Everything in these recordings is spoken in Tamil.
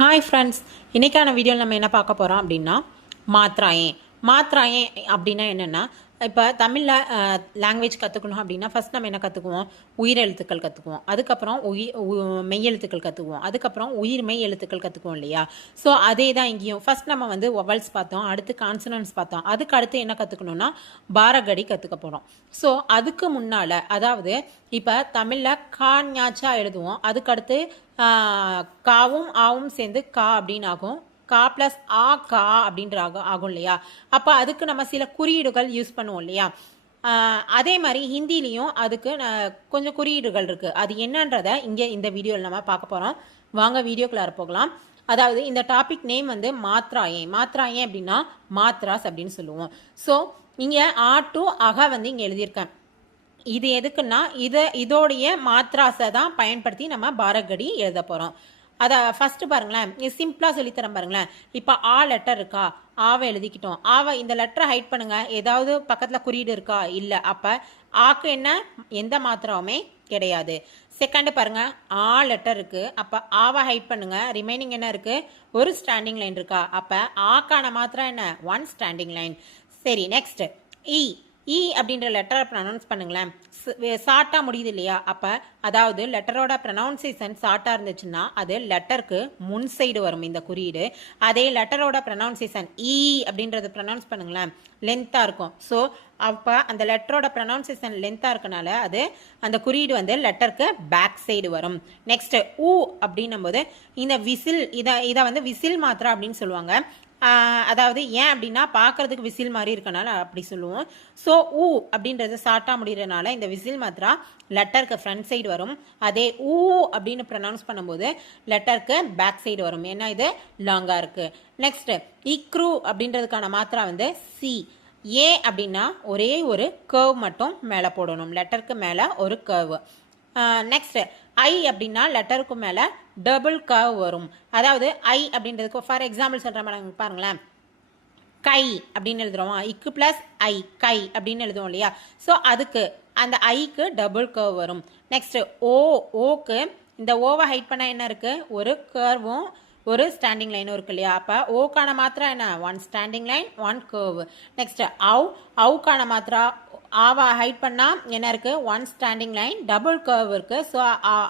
ஹாய் ஃப்ரெண்ட்ஸ், இன்றைக்கான வீடியோவில் நம்ம என்ன பார்க்க போகிறோம் அப்படின்னா மாத்ராயே அப்படின்னா என்னென்னா, இப்போ தமிழில் லாங்குவேஜ் கற்றுக்கணும் அப்படின்னா ஃபஸ்ட் நம்ம என்ன கற்றுக்குவோம்? உயிரெழுத்துக்கள் கற்றுக்குவோம். அதுக்கப்புறம் மெய்யெழுத்துக்கள் கற்றுக்குவோம். அதுக்கப்புறம் மெய் எழுத்துக்கள் கற்றுக்குவோம் இல்லையா? ஸோ அதே தான் இங்கேயும் ஃபஸ்ட் நம்ம வந்து ஒவல்ஸ் பார்த்தோம், அடுத்து கான்சனன்ஸ் பார்த்தோம். அதுக்கு அடுத்து என்ன கற்றுக்கணுன்னா பாரகடி கற்றுக்க போகிறோம். ஸோ அதுக்கு முன்னால், அதாவது இப்போ தமிழில் கா ஞாச்சா எழுதுவோம், அதுக்கடுத்து காவும் ஆவும் சேர்ந்து கா அப்படின்னு ஆகும். கா ப்ளஸ் ஆ கா அப்படின்ற ஆகும் இல்லையா? அப்போ அதுக்கு நம்ம சில குறியீடுகள் யூஸ் பண்ணுவோம் இல்லையா? அதே மாதிரி ஹிந்திலையும் அதுக்கு கொஞ்சம் குறியீடுகள் இருக்குது. அது என்னன்றதை இங்கே இந்த வீடியோவில் நம்ம பார்க்க போகிறோம். வாங்க வீடியோக்குள்ளார போகலாம். அதாவது இந்த டாபிக் நேம் வந்து மாத்ராயே அப்படின்னா மாத்ராஸ் அப்படின்னு சொல்லுவோம். ஸோ இங்கே ஆ டு அக வந்து இங்கே எழுதியிருக்கேன். இது எதுக்குன்னா இதோடைய மாத்ராஸை தான் பயன்படுத்தி நம்ம பாரகடி எழுத போகிறோம். அதை ஃபஸ்ட்டு பாருங்களேன், இது சிம்பிளாக சொல்லித்தரேன் பாருங்களேன். இப்போ ஆ லெட்டர் இருக்கா, ஆவை எழுதிக்கிட்டோம். ஆவை இந்த லெட்டரை ஹைட் பண்ணுங்கள். ஏதாவது பக்கத்தில் குறியீடு இருக்கா? இல்லை. அப்போ ஆக்கு என்ன, எந்த மாத்திராவுமே கிடையாது. செகண்டு பாருங்கள், ஆ லெட்டர் இருக்குது. அப்போ ஆவை ஹைட் பண்ணுங்கள். ரிமைனிங் என்ன இருக்குது? ஒரு ஸ்டாண்டிங் லைன் இருக்கா? அப்போ ஆக்கான மாத்திரா என்ன? One standing line. சரி, நெக்ஸ்ட் இ அப்படின்ற லெட்டரை ப்ரனவுன்ஸ் பண்ணுங்களேன். ஷார்ட்டாக முடியுது இல்லையா? அப்போ அதாவது லெட்டரோட ப்ரனவுன்சேஷன் ஷார்ட்டாக இருந்துச்சுன்னா அது லெட்டருக்கு முன் சைடு வரும் இந்த குறியீடு. அதே லெட்டரோட ப்ரனவுன்சேஷன் இ அப்படின்றது ப்ரனவுன்ஸ் பண்ணுங்களேன், லென்த்தாக இருக்கும். ஸோ அப்போ அந்த லெட்டரோட ப்ரனவுன்சேஷன் லென்த்தாக இருக்கனால அது அந்த குறியீடு வந்து லெட்டருக்கு பேக் சைடு வரும். நெக்ஸ்ட் ஊ அப்படின்னும் போது இந்த விசில், இதை வந்து விசில் மாத்திரா அப்படின்னு சொல்லுவாங்க. அதாவது ஏன் அப்படின்னா பார்க்கறதுக்கு விசில் மாதிரி இருக்கனால அப்படி சொல்லுவோம். ஸோ ஊ அப்படின்றது ஷார்ட்டாக முடிகிறனால இந்த விசில் மாத்திரா லெட்டருக்கு ஃப்ரண்ட் சைடு வரும். அதே ஊ அப்படின்னு ப்ரனவுன்ஸ் பண்ணும்போது லெட்டருக்கு பேக் சைடு வரும். ஏன்னா இது லாங்காக இருக்குது. நெக்ஸ்ட் இக்ரூ அப்படின்றதுக்கான மாத்திரா வந்து சி. ஏ அப்படின்னா ஒரே ஒரு கர்வ் மட்டும் மேலே போடணும், லெட்டருக்கு மேலே ஒரு கர்வ். நெக்ஸ்ட் ஐ அப்படின்னா லெட்டருக்கு மேலே டபுள் கர்வ் வரும். அதாவது ஐ அப்படின்றதுக்கு ஃபார் எக்ஸாம்பிள் சொல்கிற மாதிரி பாருங்களேன், கை அப்படின்னு எழுதுறோம். இக்கு ப்ளஸ் ஐ, கை அப்படின்னு எழுதுவோம் இல்லையா? ஸோ அதுக்கு அந்த ஐக்கு டபுள் கர்வ் வரும். நெக்ஸ்ட் ஓக்கு இந்த ஓவை ஹைட் பண்ணால் என்ன இருக்குது? ஒரு கர்வும் ஒரு ஸ்டாண்டிங் லைனும் இருக்கு இல்லையா? அப்போ ஓக்கான மாத்திரா என்ன? One standing line, one curve. Next அவுக்கான மாத்திரா ஆவா ஹைட் பண்ணால் என்ன இருக்குது? One standing line, double curve இருக்குது. ஸோ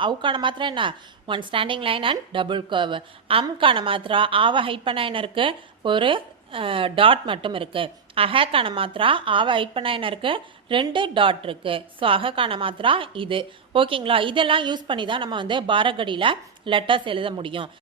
அவுக்கான மாத்திரா என்ன? One standing line and double curve. அம்கான மாத்திரா ஆவா ஹைட் பண்ணால் என்ன இருக்குது? ஒரு டாட் மட்டும் இருக்குது. அஹக்கான மாத்திரா ஆவா ஹைட் பண்ணால் என்ன இருக்குது? ரெண்டு டாட் இருக்குது. ஸோ அஹக்கான மாத்திரா இது. ஓகேங்களா? இதெல்லாம் யூஸ் பண்ணி தான் நம்ம வந்து பாரகடியில் லெட்டர்ஸ் எழுத முடியும்.